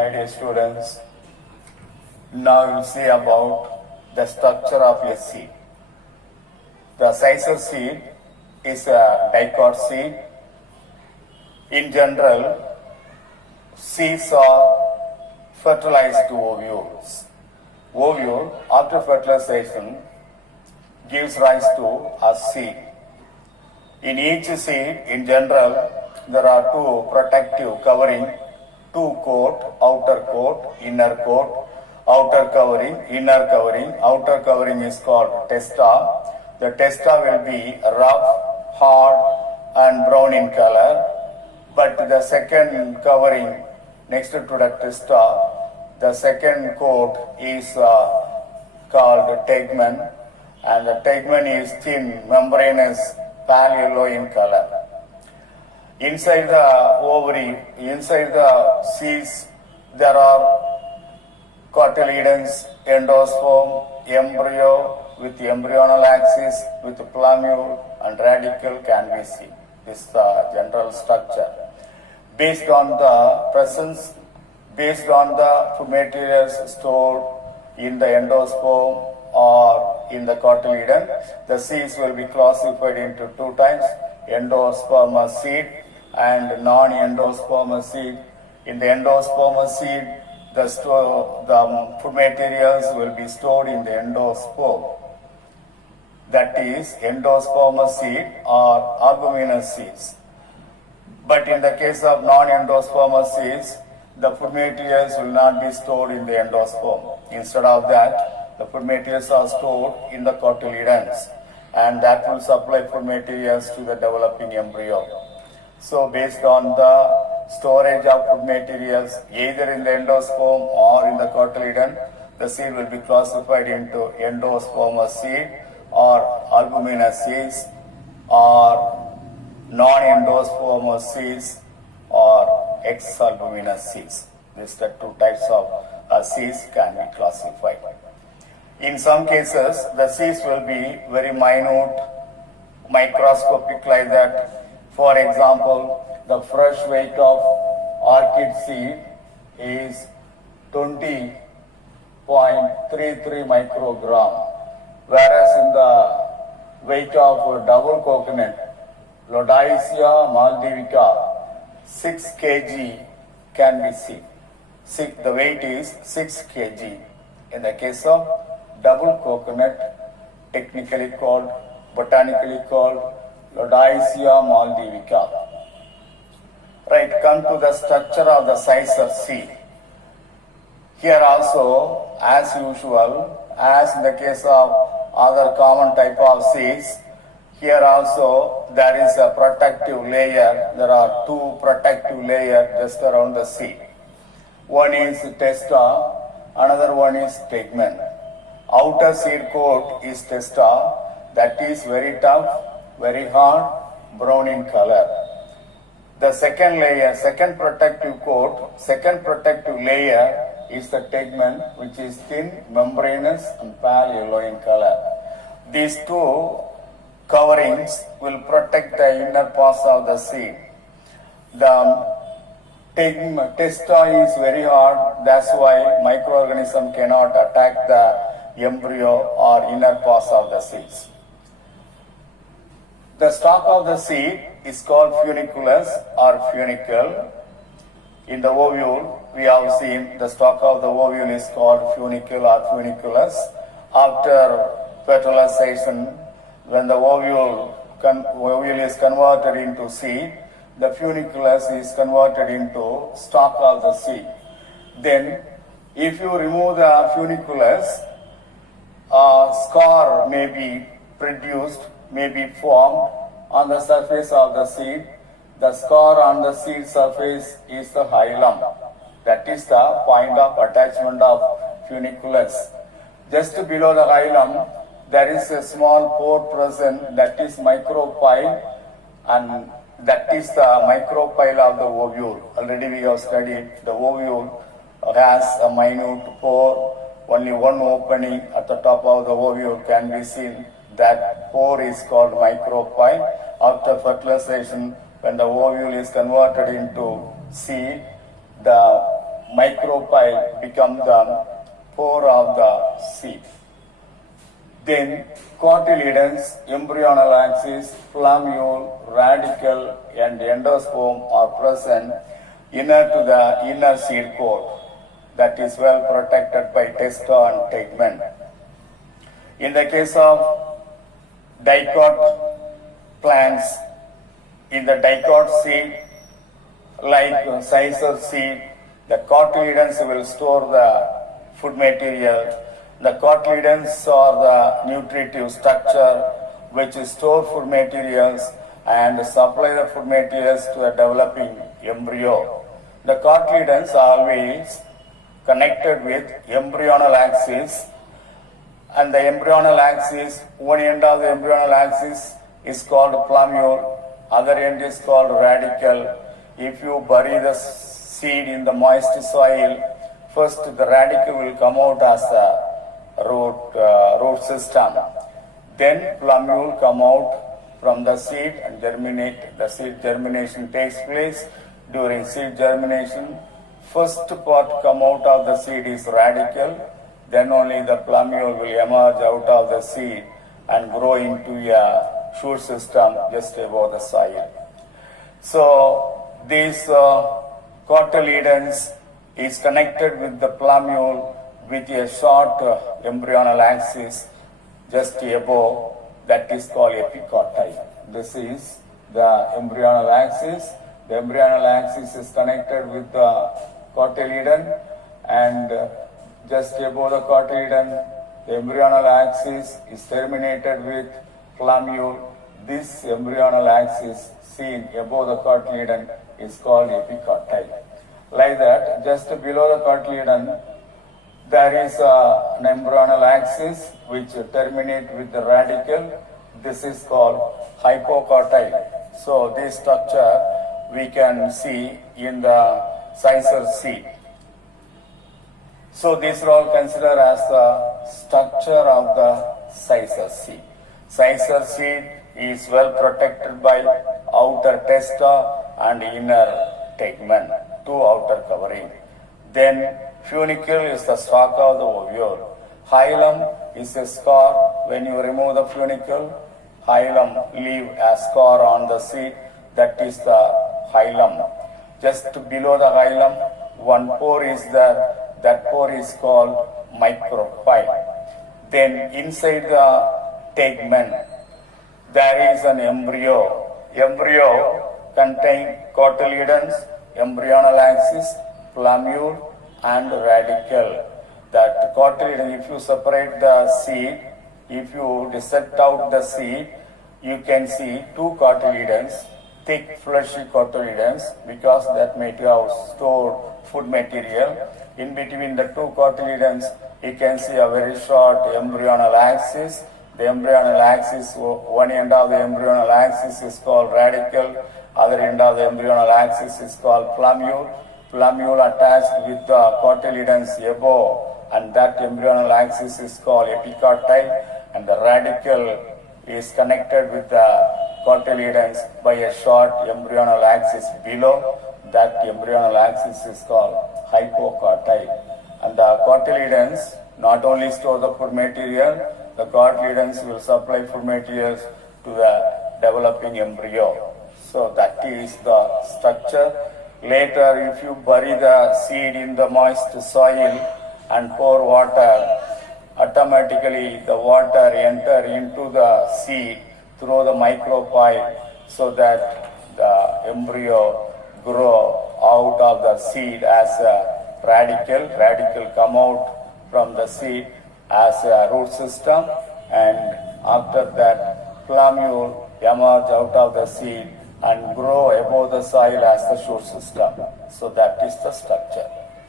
My dear students, now we'll see about the structure of a seed. The sisal seed is a dicot seed. In general, seeds are fertilized ovules. Ovule, after fertilization, gives rise to a seed. In each seed, in general, there are two protective covering, two coat, outer coat, inner coat, outer covering, inner covering. Outer covering is called testa. The testa will be rough, hard and brown in color, but the second covering next to the testa, the second coat is called tegmen, and the tegmen is thin, membranous, pale yellow in color. Inside the ovary, inside the seeds, there are cotyledons, endosperm, embryo with embryonal axis, with plumule and radicle can be seen. This is the general structure. Based on the presence, based on the food materials stored in the endosperm or in the cotyledon, the seeds will be classified into two types, endospermous seed and non-endospermous seed. In the endospermous seed, the food materials will be stored in the endosperm. That is endospermous seed or albuminous seeds. But in the case of non-endospermous seeds, the food materials will not be stored in the endosperm. Instead of that, the food materials are stored in the cotyledons, and that will supply food materials to the developing embryo. So based on the storage of food materials either in the endosperm or in the cotyledon, the seed will be classified into endospermous seed or albuminous seeds or non-endospermous seeds or ex-albuminous seeds. These are two types of seeds can be classified. In some cases, the seeds will be very minute, microscopic like that. For example, the fresh weight of orchid seed is 20.33 microgram, whereas in the weight of double coconut, Lodicia maldivica, 6 kg can be seen. The weight is 6 kg. In the case of double coconut, technically called, botanically called Lodicia maldivica. Right, come to the structure of the sisal seed. Here also, as usual, as in the case of other common type of seeds, here also there is a protective layer. There are two protective layers just around the seed. One is testa, another one is tegmen. Outer seed coat is testa, that is very tough, very hard, brown in color. The second layer, second protective coat, second protective layer is the tegmen, which is thin, membranous and pale yellow in color. These two coverings will protect the inner parts of the seed. The testa is very hard, that's why microorganism cannot attack the embryo or inner parts of the seeds. The stalk of the seed is called funiculus or funicle. In the ovule, we have seen the stalk of the ovule is called funicle or funiculus. After fertilization, when the ovule is converted into seed, the funiculus is converted into stalk of the seed. Then, if you remove the funiculus, a scar may be produced, may be formed on the surface of the seed. The scar on the seed surface is the hilum. That is the point of attachment of funiculus. Just below the hilum, there is a small pore present, that is micropyle, and that is the micropyle of the ovule. Already we have studied the ovule has a minute pore, only one opening at the top of the ovule can be seen. That pore is called micropyle. After fertilization, when the ovule is converted into seed, the micropyle become the pore of the seed. Then cotyledons, embryonal axis, plumule, radicle and endosperm are present inner to the inner seed coat that is well protected by testa and tegmen. In the case of dicot plants, in the dicot seed, like sisal seed, the cotyledons will store the food material. The cotyledons are the nutritive structure which store food materials and supply the food materials to the developing embryo. The cotyledons are always connected with embryonal axis, and the embryonal axis, one end of the embryonal axis is called plumule, other end is called radicle. If you bury the seed in the moist soil, first the radicle will come out as a root system. Then plumule come out from the seed and germinate. The seed germination takes place. During seed germination, first part come out of the seed is radicle, then only the plumule will emerge out of the seed and grow into a shoot system just above the soil. So these cotyledons is connected with the plumule with a short embryonal axis just above, that is called epicotyle. This is the embryonal axis. The embryonal axis is connected with the cotyledon, and just above the cotyledon, the embryonal axis is terminated with plumule. This embryonal axis seen above the cotyledon is called epicotyle. Like that, just below the cotyledon, there is an embryonal axis which terminates with the radicle. This is called hypocotyle. So this structure we can see in the sisal seed. So these are all considered as the structure of the sisal seed. Sisal seed is well protected by outer testa and inner tegmen, two outer covering. Then funicle is the stalk of the ovule. Hilum is a scar. When you remove the funicle, hilum leave a scar on the seed. That is the hilum. Just below the hilum, one pore is there. That pore is called micropyle. Then inside the tegmen, there is an embryo. Embryo contains cotyledons, embryonal axis, plumule, and radicle. That cotyledon, if you separate the seed, if you dissect out the seed, you can see two cotyledons, thick fleshy cotyledons, because that material stored food material. In between the two cotyledons, you can see a very short embryonal axis. The embryonal axis, one end of the embryonal axis is called radicle, other end of the embryonal axis is called plumule. Plumule attached with the cotyledons above, and that embryonal axis is called epicotyle, and the radicle is connected with the cotyledons by a short embryonal axis below. That embryonal axis is called hypocotyle. And the cotyledons not only store the food material, the cotyledons will supply food materials to the developing embryo. So that is the structure. Later, if you bury the seed in the moist soil and pour water, automatically the water enter into the seed through the micropyle, so that the embryo grow out of the seed as a radicle. Radicle come out from the seed as a root system, and after that plumule emerge out of the seed and grow above the soil as the shoot system. So that is the structure.